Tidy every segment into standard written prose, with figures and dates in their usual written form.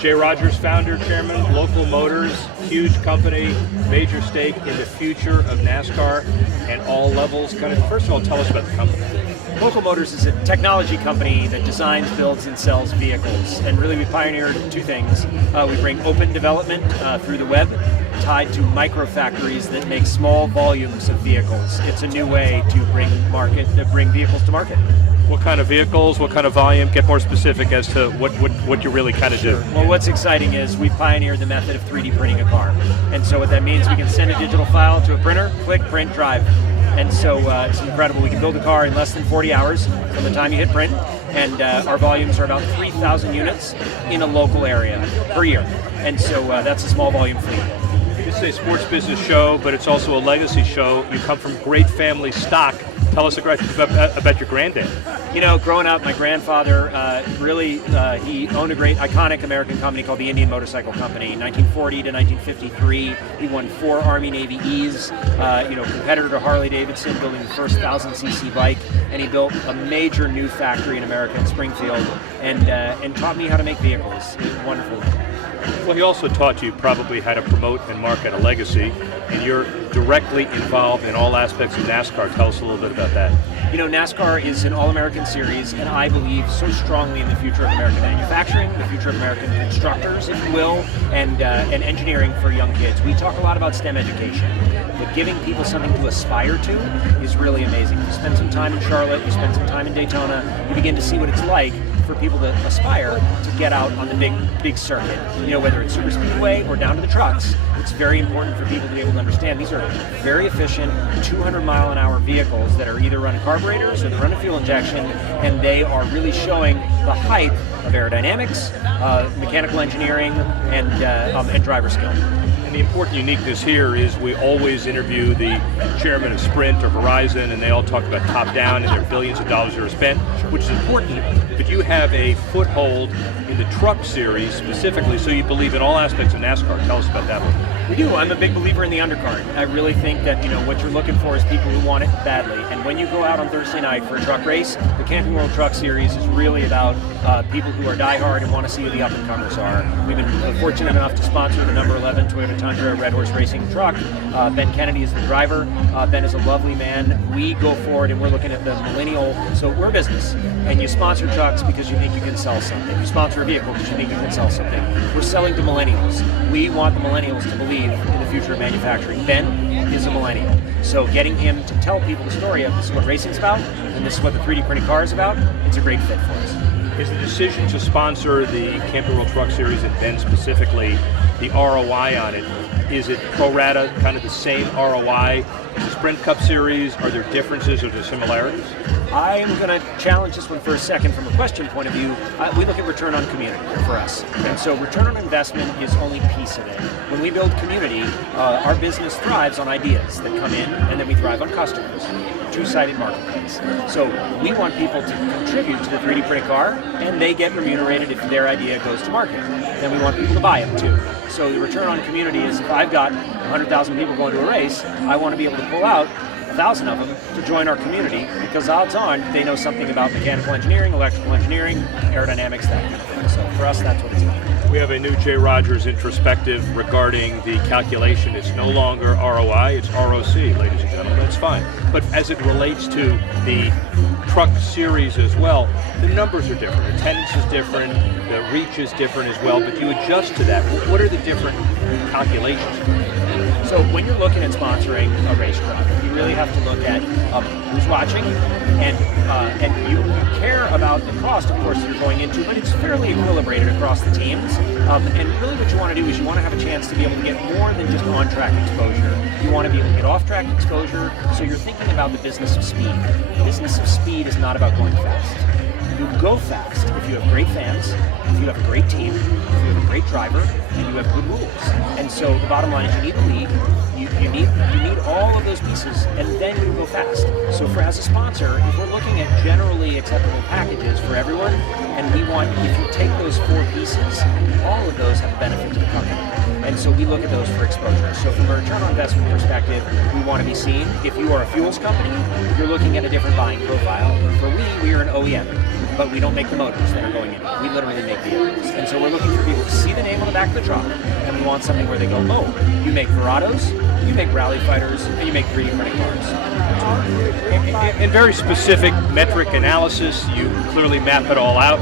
Jay Rogers, founder, chairman, Local Motors, huge company, major stake in the future of NASCAR and all levels. First of all, tell us about the company. Local Motors is a technology company that designs, builds, and sells vehicles. And really we pioneered two things. We bring open development through the web, tied to micro factories that make small volumes of vehicles. It's a new way to bring vehicles to market. What kind of vehicles, what kind of volume? Get more specific as to what you really do. Well, what's exciting is we pioneered the method of 3D printing a car. And so what that means, we can send a digital file to a printer, click, print, drive. And so it's incredible. We can build a car in less than 40 hours from the time you hit print, and our volumes are about 3,000 units in a local area per year. And so that's a small volume fleet. This is a sports business show, but it's also a legacy show. You come from great family stock. Tell us about your granddad. You know, growing up, my grandfather he owned a great iconic American company called the Indian Motorcycle Company. 1940 to 1953, he won 4 Army Navy E's, competitor to Harley Davidson, building the first 1,000cc bike, and he built a major new factory in America in Springfield, and taught me how to make vehicles. It was wonderful. Well, he also taught you probably how to promote and market a legacy, and you're directly involved in all aspects of NASCAR. Tell us a little bit about that. You know, NASCAR is an all-American series, and I believe so strongly in the future of American manufacturing, the future of American constructors, if you will, and engineering for young kids. We talk a lot about STEM education, but giving people something to aspire to is really amazing. You spend some time in Charlotte, you spend some time in Daytona, you begin to see what it's like for people to aspire to get out on the big circuit. You know, whether it's super speedway or down to the trucks, it's very important for people to be able to understand these are very efficient 200-mile-an-hour vehicles that are either running carburetors or they're running fuel injection, and they are really showing the height of aerodynamics, mechanical engineering, and driver skill. And the important uniqueness here is we always interview the chairman of Sprint or Verizon, and they all talk about top-down and their billions of dollars that are spent, which is important, but you have a foothold in the truck series specifically, so you believe in all aspects of NASCAR. Tell us about that one. We do. I'm a big believer in the undercard. I really think that, what you're looking for is people who want it badly. And when you go out on Thursday night for a truck race, the Camping World Truck Series is really about people who are diehard and want to see who the up-and-comers are. We've been fortunate enough to sponsor the number 11 Toyota Tundra Red Horse Racing truck. Ben Kennedy is the driver. Ben is a lovely man. We go forward and we're looking at the millennial. So we're a business. And you sponsor trucks because you think you can sell something. You sponsor a vehicle because you think you can sell something. We're selling to millennials. We want the millennials to believe in the future of manufacturing. Ben is a millennial. So getting him to tell people the story of this is what racing's about, and this is what the 3D printed car is about, it's a great fit for us. Is the decision to sponsor the Camping World Truck Series and Ben specifically, the ROI on it, is it pro rata, kind of the same ROI as the Sprint Cup Series? Are there differences or there similarities? I'm going to challenge this one for a second from a question point of view. We look at return on community for us. And so return on investment is only a piece of it. When we build community, our business thrives on ideas that come in, and then we thrive on customers. Two-sided marketplace. So we want people to contribute to the 3D printed car, and they get remunerated if their idea goes to market. Then we want people to buy it too. So the return on community is if I've got 100,000 people going to a race, I want to be able to pull out 1,000 of them to join our community because odds on they know something about mechanical engineering, electrical engineering, aerodynamics, that kind of thing. So for us, that's what it's about. We have a new Jay Rogers introspective regarding the calculation. It's no longer ROI, it's ROC, ladies and gentlemen. That's fine. But as it relates to the truck series as well, the numbers are different. Attendance is different, the reach is different as well, but you adjust to that. What are the different calculations? So when you're looking at sponsoring a race truck, you really have to look at who's watching, and you care about the cost, of course, that you're going into, but it's fairly equilibrated across the teams. And really what you want to do is you want to have a chance to be able to get more than just on-track exposure. You want to be able to get off-track exposure, so you're thinking about the business of speed. The business of speed is not about going fast. You go fast if you have great fans, if you have a great team, if you have a great driver, and you have good rules. And so the bottom line is you need a lead, you need all of those pieces, and then you go fast. So as a sponsor, if we're looking at generally acceptable packages for everyone, And we want, if you take those 4 pieces, all of those have a benefit to the company. And so we look at those for exposure. So from a return on investment perspective, we want to be seen. If you are a fuels company, you're looking at a different buying profile. For we are an OEM, but we don't make the motors that are going in. We literally make the engines. And so we're looking for people to see the name on the back of the truck, and we want something where they go, oh, you make Verados, you make Rally Fighters, and you make 3D printing cars. In very specific metric analysis, you clearly map it all out,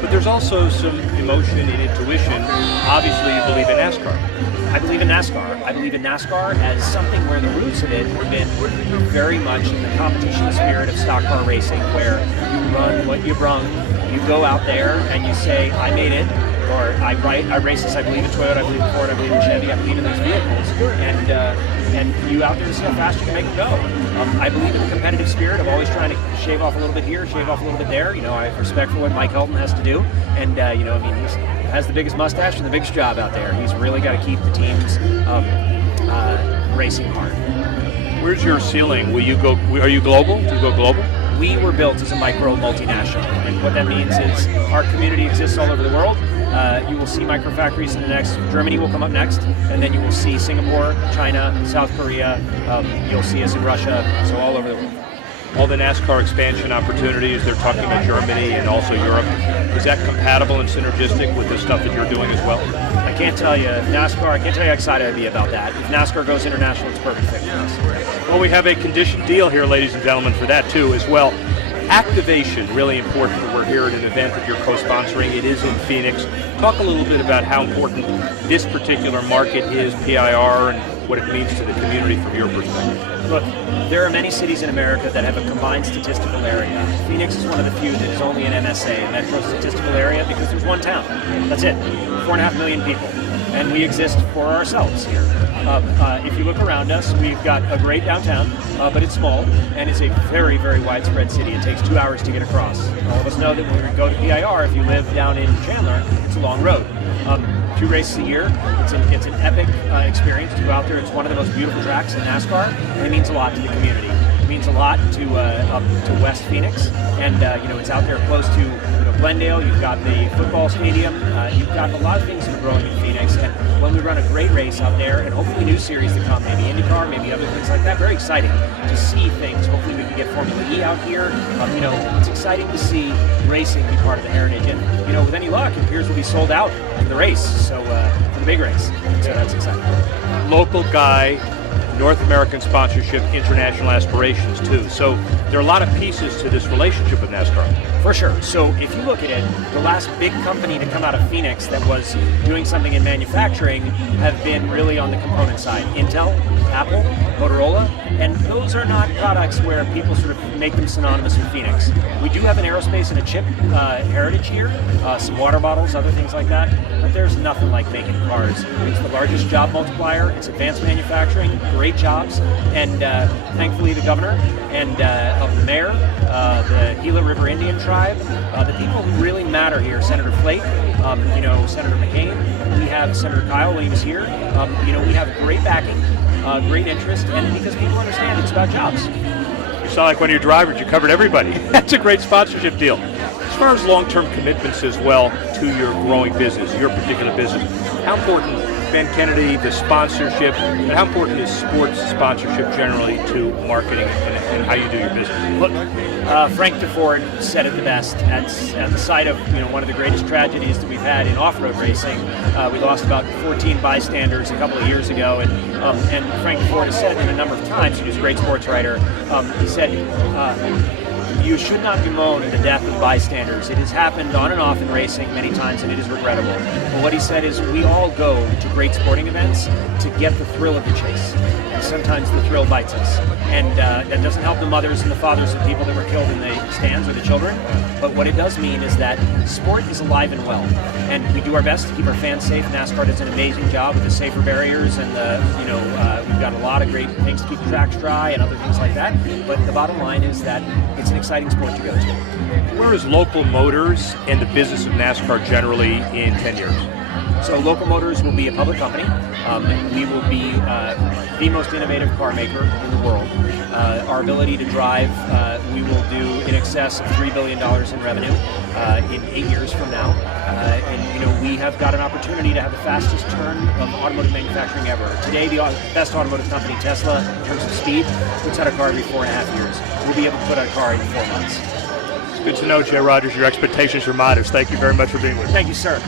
but there's also some emotion and intuition. Obviously, you believe in NASCAR. I believe in NASCAR. I believe in NASCAR as something where the roots of it have been very much in the competition spirit of stock car racing, where you run what you brung, you go out there and you say, I made it, or I race this, I believe in Toyota, I believe in Ford, I believe in Chevy, I believe in those vehicles, and you out there to see how fast you can make them go. I believe in the competitive spirit of always trying to shave off a little bit here, shave off a little bit there. You know, I have respect for what Mike Helton has to do, and you know, I mean, he has the biggest mustache and the biggest job out there. He's really got to keep the teams racing hard. Where's your ceiling? Will you go? Are you global? Do you go global? We were built as a micro multinational, and what that means is our community exists all over the world. You will see microfactories in the next, Germany will come up next, and then you will see Singapore, China, South Korea, you'll see us in Russia, so all over the world. All the NASCAR expansion opportunities, they're talking about Germany and also Europe. Is that compatible and synergistic with the stuff that you're doing as well? I can't tell you, NASCAR, I can't tell you how excited I'd be about that. If NASCAR goes international, it's perfect fit for us. Well, we have a conditioned deal here, ladies and gentlemen, for that too as well. Activation, really important. We're here at an event that you're co-sponsoring. It is in Phoenix. Talk a little bit about how important this particular market is, PIR, and what it means to the community from your perspective. Look, there are many cities in America that have a combined statistical area. Phoenix is one of the few that is only an MSA, a Metro Statistical Area, because there's one town. That's it. 4.5 million people. And we exist for ourselves here. If you look around us, we've got a great downtown, but it's small, and it's a very, very widespread city. It takes 2 hours to get across. All of us know that when we go to PIR, if you live down in Chandler, it's a long road. 2 races a year. It's an epic experience to go out there. It's one of the most beautiful tracks in NASCAR, and it means a lot to the community. It means a lot to up to West Phoenix, and you know, it's out there close to Glendale. You've got the football stadium. You've got a lot of things that are growing in Phoenix, and when we run a great race out there, and hopefully new series to come, maybe IndyCar, maybe other things like that, very exciting to see things. Hopefully we can get Formula E out here. You know, it's exciting to see racing be part of the heritage, and you know, with any luck, it appears we'll be sold out for the race, so for the big race. So that's exciting. Local guy, North American sponsorship, international aspirations too. So there are a lot of pieces to this relationship with NASCAR. For sure. So if you look at it, the last big company to come out of Phoenix that was doing something in manufacturing have been really on the component side. Intel, Apple, Motorola, and those are not products where people sort of make them synonymous with Phoenix. We do have an aerospace and a chip heritage here, some water bottles, other things like that, but there's nothing like making cars. It's the largest job multiplier, it's advanced manufacturing, great jobs, and thankfully the governor and the mayor, the Gila River Indian tribe, the people who really matter here, Senator Flake, you know, Senator McCain, we have Senator Kyle Williams here, you know, we have great backing, great interest, and because people understand it's about jobs. You sound like one of your drivers. You covered everybody. That's a great sponsorship deal. As far as long-term commitments as well to your growing business, your particular business, how important, Ben Kennedy, the sponsorship, and how important is sports sponsorship generally to marketing and how you do your business? Look, Frank DeFord said it the best. At the site of one of the greatest tragedies that we've had in off-road racing, we lost about 14 bystanders a couple of years ago, and Frank DeFord has said it a number of times. He was a great sports writer. He said, you should not bemoan the death of bystanders. It has happened on and off in racing many times, and it is regrettable. But what he said is, we all go to great sporting events to get the thrill of the chase. And sometimes the thrill bites us. And that doesn't help the mothers and the fathers of people that were killed in the stands or the children. But what it does mean is that sport is alive and well. And we do our best to keep our fans safe. NASCAR does an amazing job with the safer barriers, and we've got a lot of great things to keep the tracks dry and other things like that. But the bottom line is that it's an exciting sport to go to. Where is Local Motors and the business of NASCAR generally in 10 years? So Local Motors will be a public company. We will be the most innovative car maker in the world. Our ability to drive, we will do in excess of $3 billion in revenue in 8 years from now. And we have got an opportunity to have the fastest turn of automotive manufacturing ever. Today, the best automotive company, Tesla, in terms of speed, puts out a car every 4.5 years. We'll be able to put out a car in 4 months. It's good to know, Jay Rogers, your expectations are modest. Thank you very much for being with us. Thank you, sir.